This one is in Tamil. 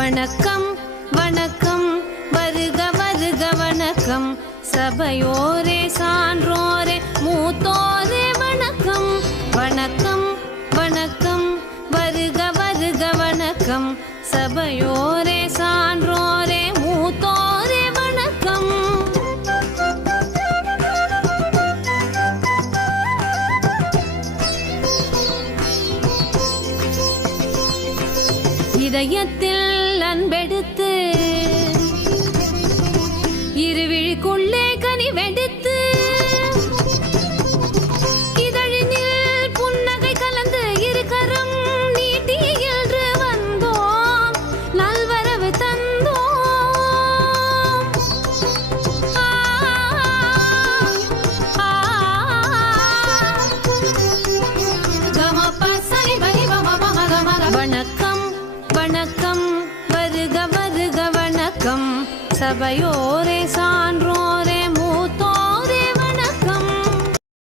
வணக்கம் வணக்கம் வருக வருக வணக்கம் சபையோரே சான்றோரே மூத்தோரே வணக்கம் வணக்கம் வணக்கம் வருக வருக வணக்கம் சபையோரே சான்றோரே மூத்தோரே வணக்கம். இதயத்தில் அன்பெடுத்து இருவிழிக்குள்ளே கனிவெடுத்து இதழினில் புன்னகை கலந்து இருக்கரம் நீட்டி என்று வந்தோம் நல்வரவு தந்தோம். வணக்கம் வணக்கம் வருக வருக வணக்கம் சபையோரே சான்றோரே